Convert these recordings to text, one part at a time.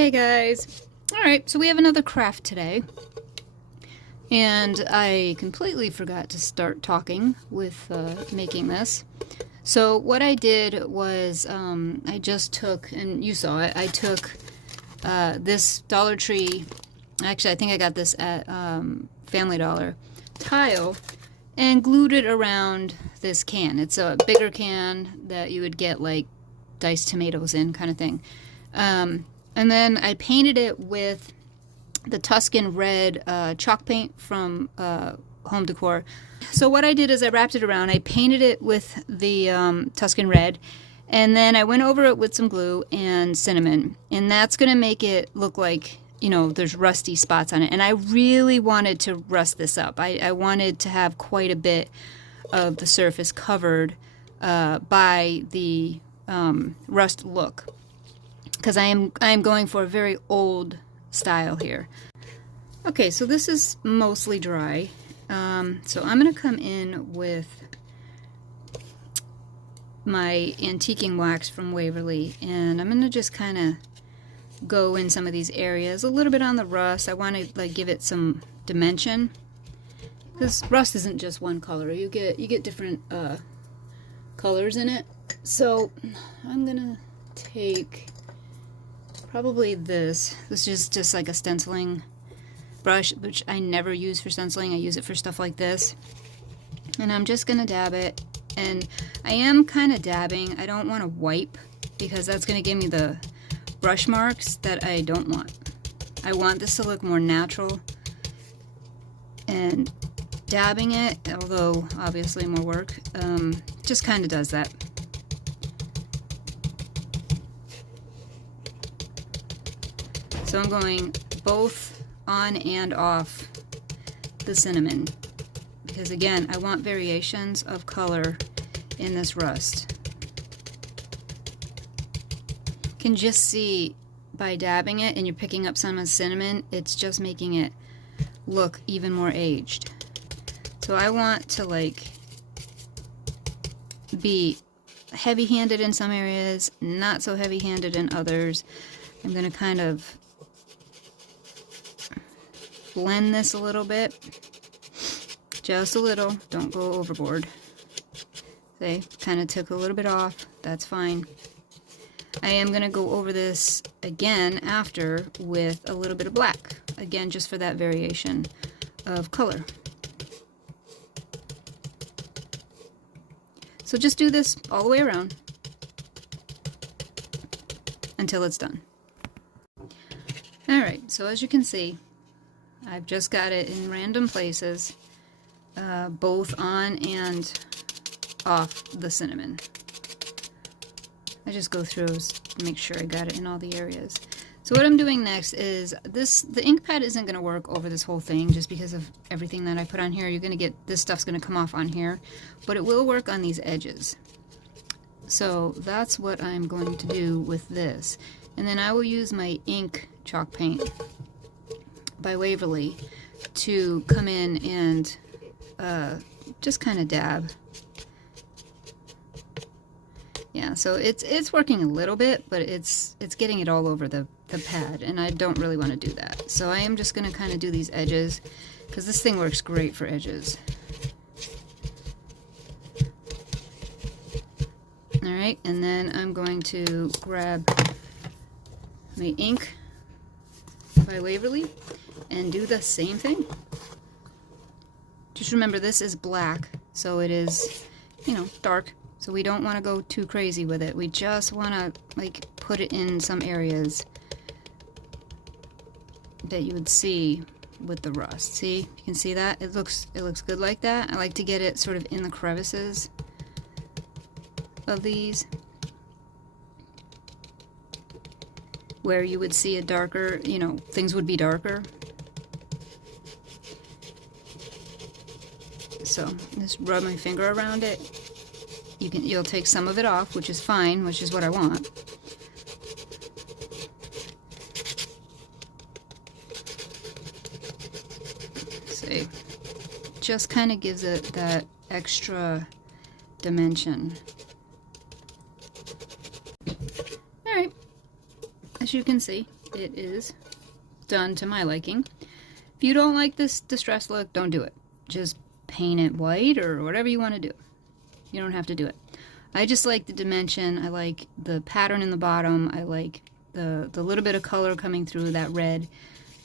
Hey guys! Alright, so we have another craft today. And I completely forgot to start talking with making this. So what I did was I just took, and you saw it, I took this Dollar Tree, actually I think I got this at Family Dollar, tile, and glued it around this can. It's a bigger can that you would get like diced tomatoes in, kind of thing. And then I painted it with the Tuscan red chalk paint from Home Decor. So what I did is I wrapped it around. I painted it with the Tuscan red, and then I went over it with some glue and cinnamon. And that's going to make it look like, you know, there's rusty spots on it. And I really wanted to rust this up. I wanted to have quite a bit of the surface covered by the rust look, because I am going for a very old style here. Okay, so this is mostly dry. So I'm going to come in with my antiquing wax from Waverly, and I'm going to just kind of go in some of these areas, a little bit on the rust. I want to like give it some dimension, because rust isn't just one color. You get different colors in it. So I'm gonna take probably this. This is just like a stenciling brush, which I never use for stenciling. I use it for stuff like this. And I'm just gonna dab it. And I am kind of dabbing. I don't want to wipe, because that's gonna give me the brush marks that I don't want. I want this to look more natural. And dabbing it, although obviously more work, just kind of does that. So I'm going both on and off the cinnamon, because again, I want variations of color in this rust. You can just see by dabbing it and you're picking up some of the cinnamon, it's just making it look even more aged. So I want to like be heavy-handed in some areas, not so heavy-handed in others. I'm going to kind of blend this a little bit, just a little, don't go overboard. See, kind of took a little bit off, that's fine. I am going to go over this again after with a little bit of black, again just for that variation of color. So just do this all the way around until it's done. Alright, so as you can see, I've just got it in random places, both on and off the cinnamon. I just go through to make sure I got it in all the areas. So what I'm doing next is the ink pad isn't going to work over this whole thing just because of everything that I put on here. You're going to get, this stuff's going to come off on here, but it will work on these edges. So that's what I'm going to do with this. And then I will use my ink chalk paint by Waverly to come in and just kind of dab. Yeah, so it's working a little bit, but it's getting it all over the pad, and I don't really want to do that. So I am just going to kind of do these edges, because this thing works great for edges. Alright, and then I'm going to grab my ink by Waverly and do the same thing. Just remember, this is black, so it is, you know, dark. So we don't want to go too crazy with it. We just want to like put it in some areas that you would see with the rust. See, you can see that? It looks good like that. I like to get it sort of in the crevices of these, where you would see a darker, you know, things would be darker. So just rub my finger around it. You'll take some of it off, which is fine, which is what I want. See, just kind of gives it that extra dimension. Alright, as you can see, it is done to my liking. If you don't like this distressed look, don't do it. Just paint it white or whatever you want to do. You don't have to do it. I just like the dimension. I like the pattern in the bottom. I like the little bit of color coming through that red.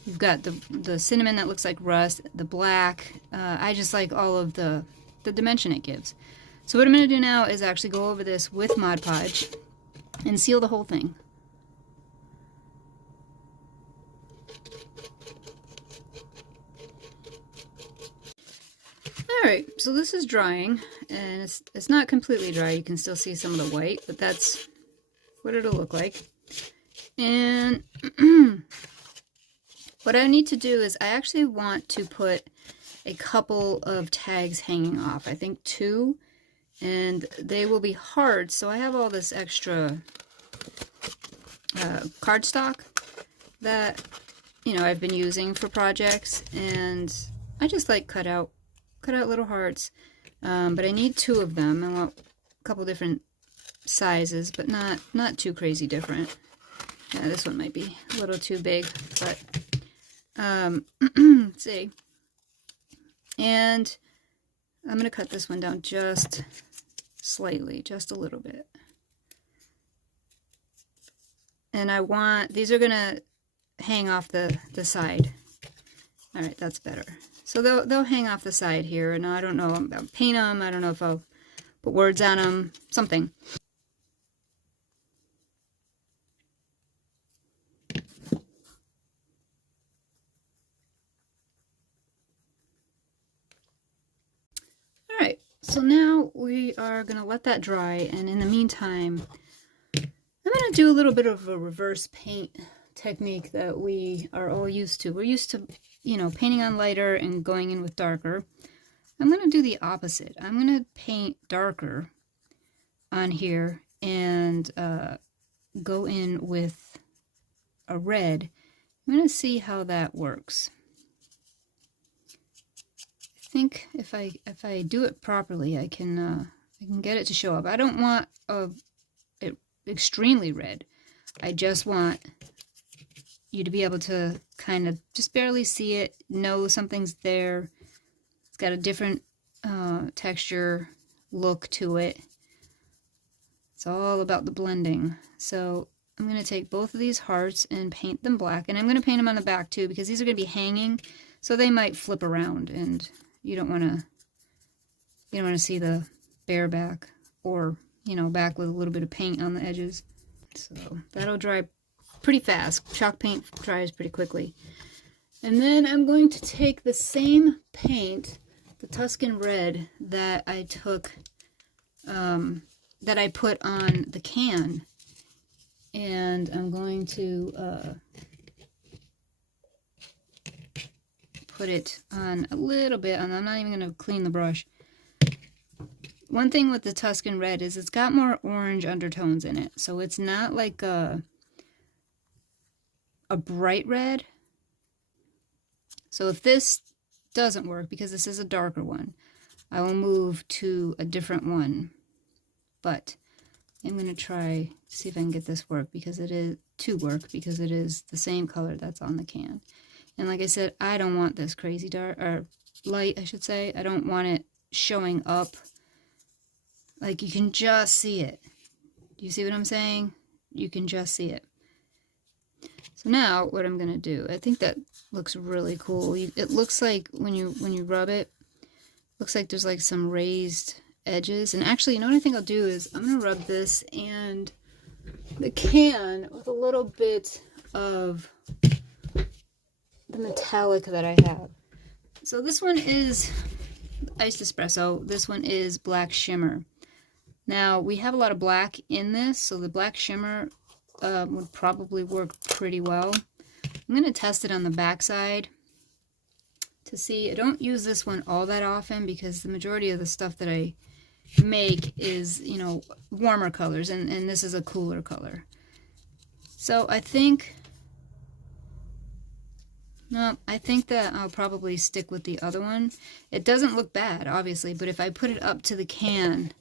You've got the cinnamon that looks like rust, the black. I just like all of the dimension it gives. So what I'm going to do now is actually go over this with Mod Podge and seal the whole thing. Alright, so this is drying, and it's not completely dry. You can still see some of the white, but that's what it'll look like. And what I need to do is I actually want to put a couple of tags hanging off. I think 2, and they will be hard, so I have all this extra cardstock that, you know, I've been using for projects, and I just like cut out little hearts, but I need 2 of them. I want a couple different sizes, but not too crazy different. Yeah, this one might be a little too big, but let's see. And I'm going to cut this one down just slightly, just a little bit. And I want, these are going to hang off the side. All right, that's better. So they'll hang off the side here, and I don't know, I'll paint them, I don't know if I'll put words on them, something. Alright, so now we are going to let that dry, and in the meantime, I'm going to do a little bit of a reverse paint technique that we are all used to. We're used to, you know, painting on lighter and going in with darker. I'm going to do the opposite. I'm going to paint darker on here and go in with a red. I'm going to see how that works. I think if I do it properly, I can get it to show up. I don't want it extremely red. I just want you to be able to kind of just barely see it, know something's there. It's got a different texture, look to it. It's all about the blending. So I'm going to take both of these hearts and paint them black, and I'm going to paint them on the back too, because these are going to be hanging, so they might flip around, and you don't want to see the bare back, or, you know, back with a little bit of paint on the edges. So that'll dry pretty fast. Chalk paint dries pretty quickly. And then I'm going to take the same paint, the Tuscan Red, that I took, that I put on the can, and I'm going to put it on a little bit, and I'm not even going to clean the brush. One thing with the Tuscan Red is it's got more orange undertones in it, so it's not like a bright red. So if this doesn't work, because this is a darker one, I will move to a different one. But I'm going to try to see if I can get this work, because it is the same color that's on the can. And like I said, I don't want this crazy dark, or light, I should say. I don't want it showing up. Like, you can just see it. Do you see what I'm saying? You can just see it. So now what I'm going to do, I think that looks really cool. It looks like when you rub it, looks like there's like some raised edges. And actually, you know what I think I'll do is I'm going to rub this and the can with a little bit of the metallic that I have. So this one is iced espresso. This one is black shimmer. Now we have a lot of black in this, so the black shimmer would probably work pretty well. I'm going to test it on the back side to see. I don't use this one all that often, because the majority of the stuff that I make is, you know, warmer colors, and this is a cooler color. So I think that I'll probably stick with the other one. It doesn't look bad, obviously, but if I put it up to the can,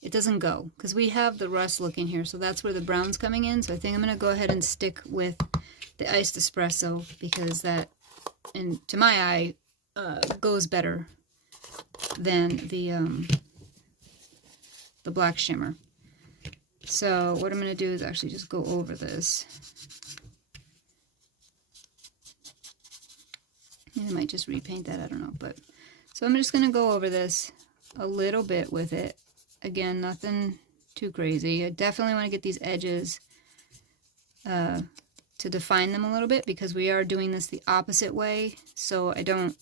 it doesn't go, because we have the rust look in here, so that's where the brown's coming in. So I think I'm going to go ahead and stick with the iced espresso, because that, and to my eye, goes better than the black shimmer. So what I'm going to do is actually just go over this. And I might just repaint that, I don't know. But so I'm just going to go over this a little bit with it. Again, nothing too crazy. I definitely want to get these edges to define them a little bit, because we are doing this the opposite way. So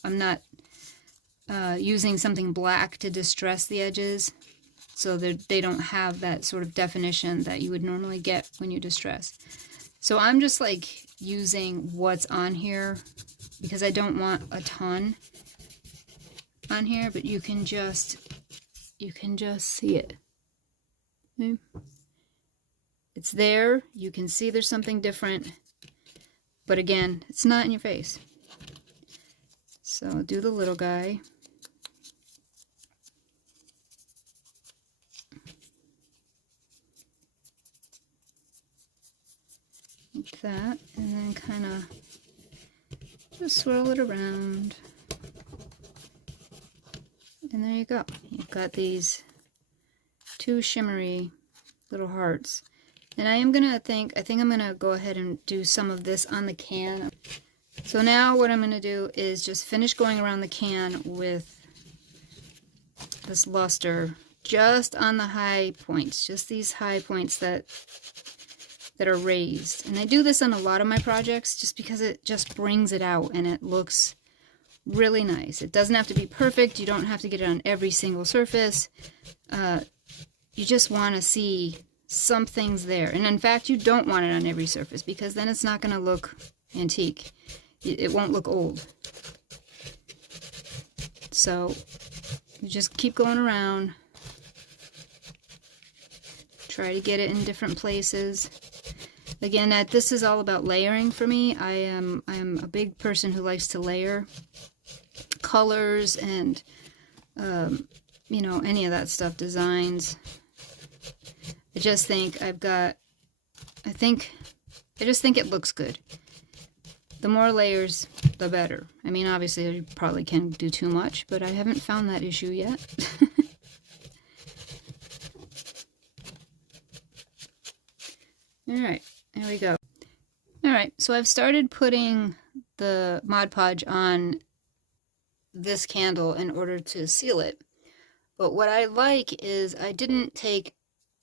I'm not using something black to distress the edges, so they don't have that sort of definition that you would normally get when you distress. So I'm just like using what's on here, because I don't want a ton on here, but you can just see it. Okay. It's there, you can see there's something different, but again, it's not in your face. So do the little guy. Like that, and then kind of just swirl it around. And there you go. You've got these two shimmery little hearts. And I think I'm gonna go ahead and do some of this on the can. So now what I'm gonna do is just finish going around the can with this luster just on the high points, just these high points that are raised. And I do this on a lot of my projects just because it just brings it out and it looks really nice. It doesn't have to be perfect. You don't have to get it on every single surface. You just want to see some things there. And in fact, you don't want it on every surface, because then it's not going to look antique. It won't look old. So you just keep going around. Try to get it in different places. Again, this is all about layering for me. I am a big person who likes to layer colors and you know, any of that stuff, designs. I just think I just think it looks good. The more layers, the better. I mean, obviously, you probably can't do too much, but I haven't found that issue yet. Alright, there we go. Alright, so I've started putting the Mod Podge on this candle in order to seal it. But what I like is I didn't take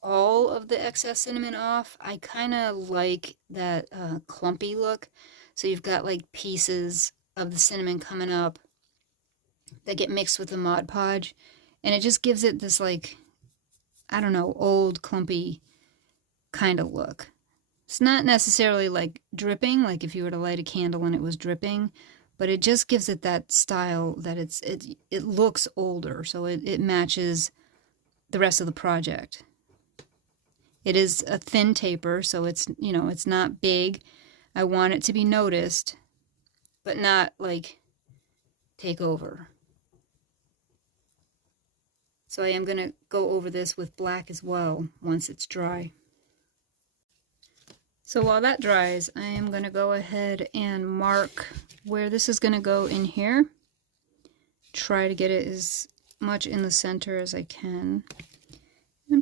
all of the excess cinnamon off. I kind of like that clumpy look. So you've got like pieces of the cinnamon coming up that get mixed with the Mod Podge. And it just gives it this, like, I don't know, old clumpy kind of look. It's not necessarily like dripping, like if you were to light a candle and it was dripping, but it just gives it that style that it looks older, so it matches the rest of the project. It is a thin taper, so it's, you know, it's not big. I want it to be noticed, but not like take over. So I am going to go over this with black as well once it's dry. So while that dries, I am going to go ahead and mark where this is going to go in here. Try to get it as much in the center as I can. I'm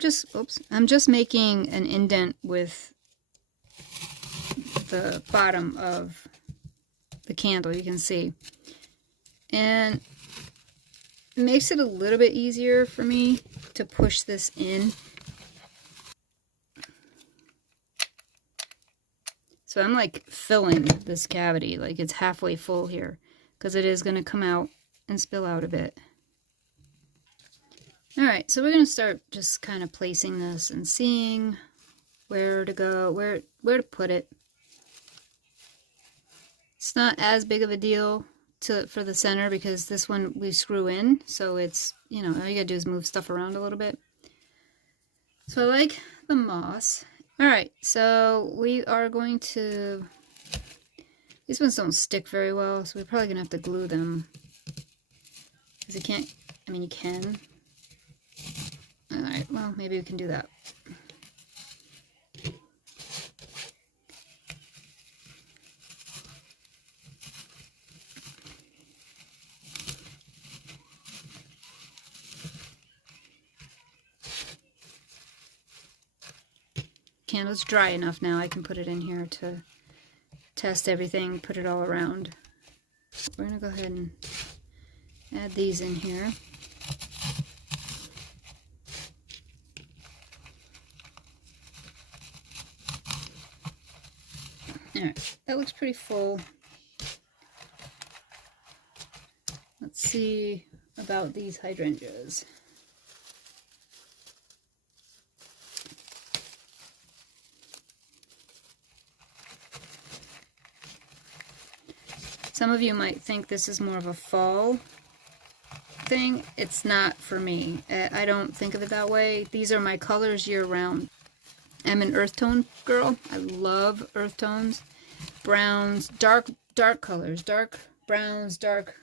just making an indent with the bottom of the candle, you can see. And it makes it a little bit easier for me to push this in. So I'm like filling this cavity, like it's halfway full here, because it is going to come out and spill out a bit. Alright, so we're going to start just kind of placing this and seeing where to go, where to put it. It's not as big of a deal for the center, because this one we screw in, so it's, you know, all you gotta do is move stuff around a little bit. So I like the moss. Alright, so we are going to, these ones don't stick very well, so we're probably gonna have to glue them, because you can't, I mean you can. Alright, well maybe we can do that. candle's dry enough now. I can put it in here to test everything, put it all around. We're going to go ahead and add these in here. Alright, that looks pretty full. Let's see about these hydrangeas. Some of you might think this is more of a fall thing. It's not for me. I don't think of it that way. These are my colors year-round. I'm an earth tone girl. I love earth tones. Browns, dark colors, dark browns, dark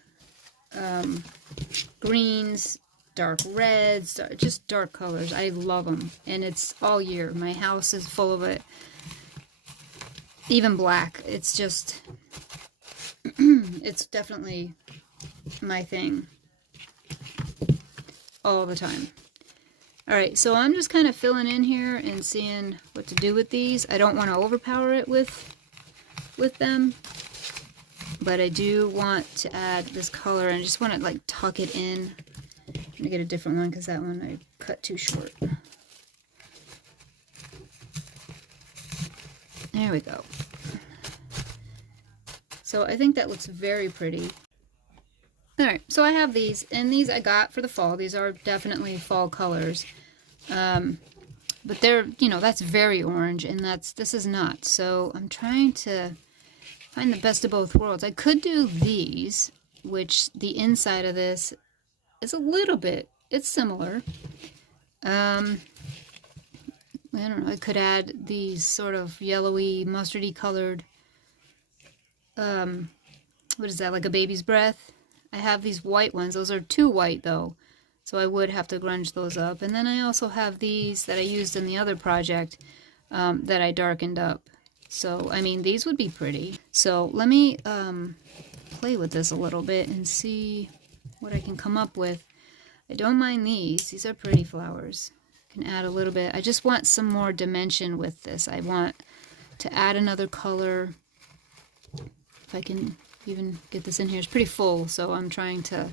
greens, dark reds, just dark colors. I love them, and it's all year. My house is full of it. Even black. It's just, it's definitely my thing all the time. Alright, so I'm just kind of filling in here and seeing what to do with these. I don't want to overpower it with them, but I do want to add this color, and I just want to like tuck it in. I'm going to get a different one because that one I cut too short. There we go. So I think that looks very pretty. Alright, so I have these, and these I got for the fall. These are definitely fall colors. But they're, you know, that's very orange, and this is not. So I'm trying to find the best of both worlds. I could do these, which the inside of this is a little bit, it's similar. I don't know, I could add these sort of yellowy, mustardy colored, what is that, like a baby's breath? I have these white ones. Those are too white, though, so I would have to grunge those up. And then I also have these that I used in the other project that I darkened up. So, I mean, these would be pretty. So let me play with this a little bit and see what I can come up with. I don't mind these. These are pretty flowers. I can add a little bit. I just want some more dimension with this. I want to add another color. If I can even get this in here. It's pretty full, so I'm trying to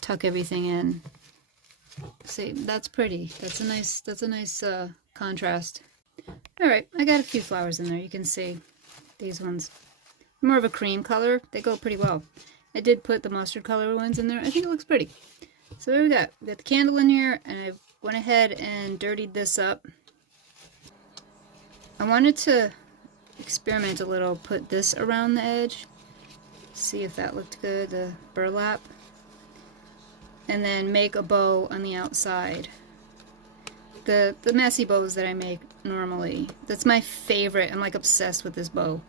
tuck everything in. See, that's pretty. That's a nice contrast. Alright, I got a few flowers in there. You can see these ones. More of a cream color. They go pretty well. I did put the mustard color ones in there. I think it looks pretty. So there we got. We got the candle in here, and I went ahead and dirtied this up. I wanted to experiment a little, put this around the edge. See if that looked good, the burlap. And then make a bow on the outside. The messy bows that I make normally. That's my favorite. I'm like obsessed with this bow.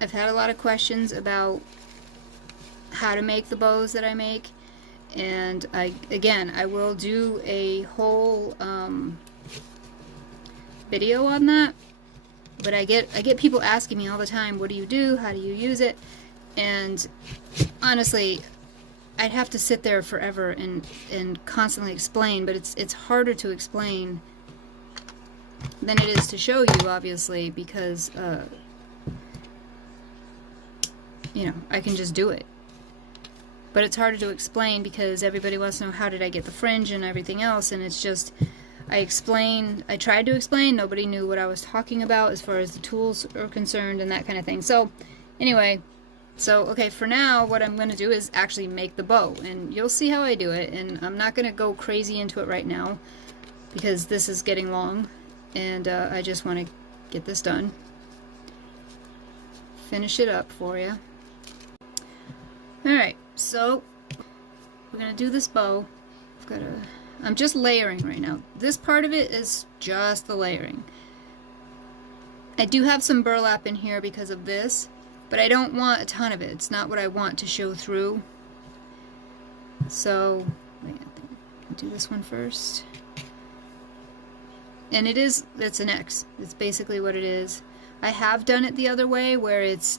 I've had a lot of questions about how to make the bows that I make. And I will do a whole video on that. But I get people asking me all the time, what do you do? How do you use it? And honestly, I'd have to sit there forever and constantly explain, but it's harder to explain than it is to show you, obviously, because you know, I can just do it. But it's harder to explain because everybody wants to know how did I get the fringe and everything else, and it's just I tried to explain, nobody knew what I was talking about as far as the tools are concerned and that kind of thing. So anyway, okay, for now what I'm going to do is actually make the bow, and you'll see how I do it, and I'm not going to go crazy into it right now because this is getting long, and I just want to get this done. Finish it up for you. Alright, so we're going to do this bow. I'm just layering right now. This part of it is just the layering. I do have some burlap in here because of this, but I don't want a ton of it. It's not what I want to show through. So, I'll do this one first. And it's an X. It's basically what it is. I have done it the other way where it's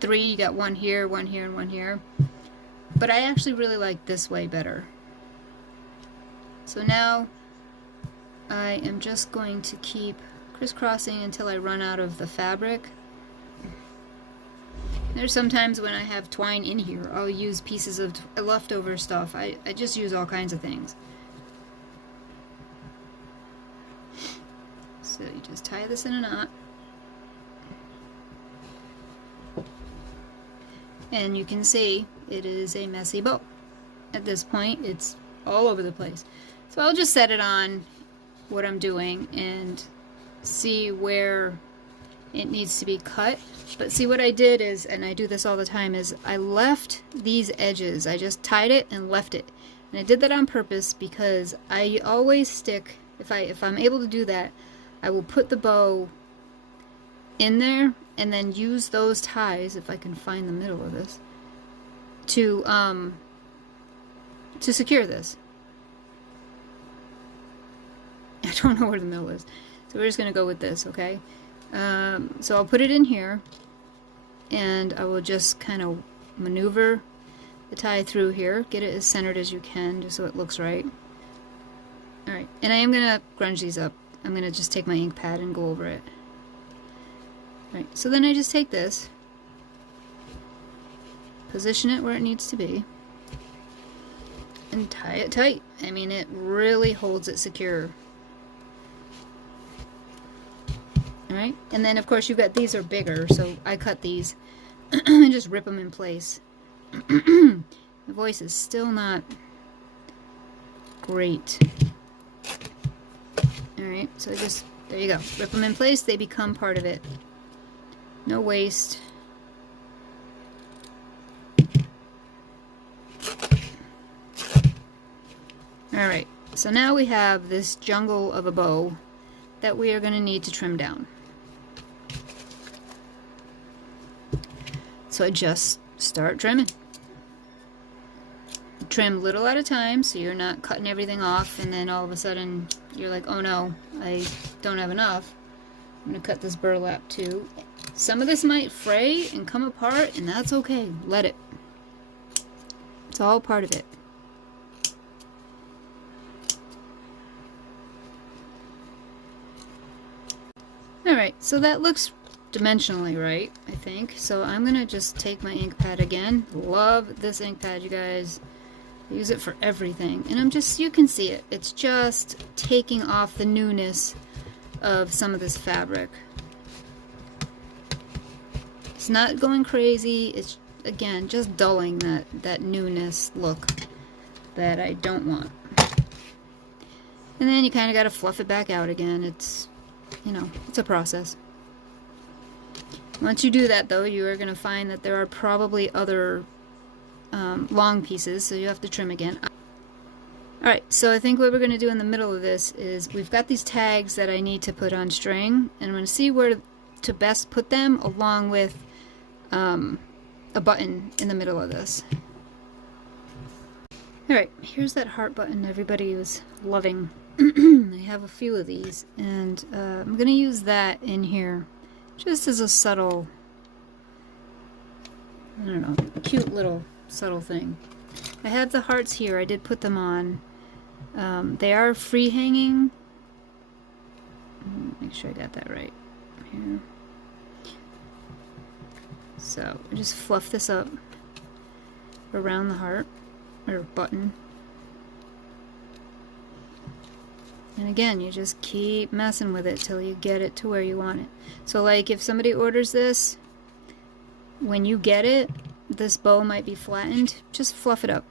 3, you got one here, and one here. But I actually really like this way better. So now I am just going to keep crisscrossing until I run out of the fabric. There's sometimes when I have twine in here, I'll use pieces of leftover stuff. I just use all kinds of things. So you just tie this in a knot. And you can see it is a messy bow. At this point, it's all over the place. So I'll just set it on what I'm doing and see where it needs to be cut. But see, what I did is, and I do this all the time, is I left these edges. I just tied it and left it. And I did that on purpose because I always stick, if I'm able to do that, I will put the bow in there and then use those ties, if I can find the middle of this, to secure this. I don't know where the middle is. So we're just going to go with this, okay? So I'll put it in here, and I will just kind of maneuver the tie through here. Get it as centered as you can, just so it looks right. Alright, and I am going to grunge these up. I'm going to just take my ink pad and go over it. Alright, so then I just take this, position it where it needs to be, and tie it tight. I mean, it really holds it secure. Alright, and then of course you've got, these are bigger, so I cut these and just rip them in place. My voice is still not great. Alright, so just, there you go. Rip them in place, they become part of it. No waste. Alright, so now we have this jungle of a bow that we are going to need to trim down. So I just start trimming. Trim little at a time so you're not cutting everything off and then all of a sudden you're like, oh no, I don't have enough. I'm going to cut this burlap too. Some of this might fray and come apart, and that's okay. Let it. It's all part of it. Alright, so that looks dimensionally right, I think. So I'm going to just take my ink pad again. Love this ink pad, you guys. I use it for everything. And I'm just, you can see it. It's just taking off the newness of some of this fabric. It's not going crazy. It's, again, just dulling that newness look that I don't want. And then you kind of got to fluff it back out again. It's, you know, it's a process. Once you do that, though, you are going to find that there are probably other long pieces, so you have to trim again. Alright, so I think what we're going to do in the middle of this is we've got these tags that I need to put on string, and I'm going to see where to best put them along with a button in the middle of this. Alright, here's that heart button everybody was loving. I have a few of these, and I'm going to use that in here just as a subtle, I don't know, cute little subtle thing. I have the hearts here. I did put them on. They are free hanging. Make sure I got that right here. So I just fluff this up around the heart or button. And again, you just keep messing with it till you get it to where you want it. So like if somebody orders this, when you get it, this bow might be flattened, just fluff it up.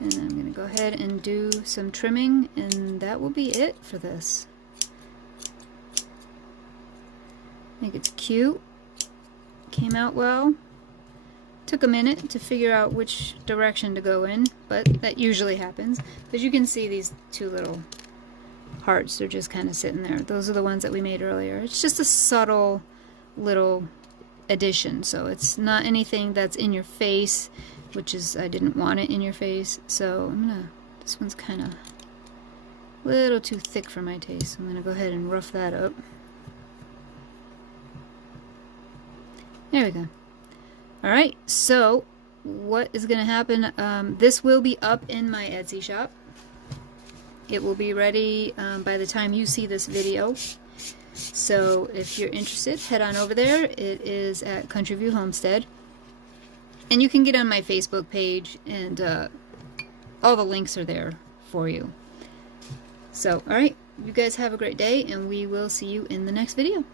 And then I'm going to go ahead and do some trimming, and that will be it for this. I think it's cute. Came out well. Took a minute to figure out which direction to go in, but that usually happens. As you can see, these two little hearts are just kind of sitting there. Those are the ones that we made earlier. It's just a subtle little addition, so it's not anything that's in your face, which is, I didn't want it in your face, so I'm gonna, this one's kind of a little too thick for my taste. I'm gonna go ahead and rough that up. There we go. Alright, so what is gonna happen, this will be up in my Etsy shop, It will be ready by the time you see this video. So if you're interested, head on over there. It is at Country View Homestead. And you can get on my Facebook page, and all the links are there for you. So, alright, you guys have a great day, and we will see you in the next video.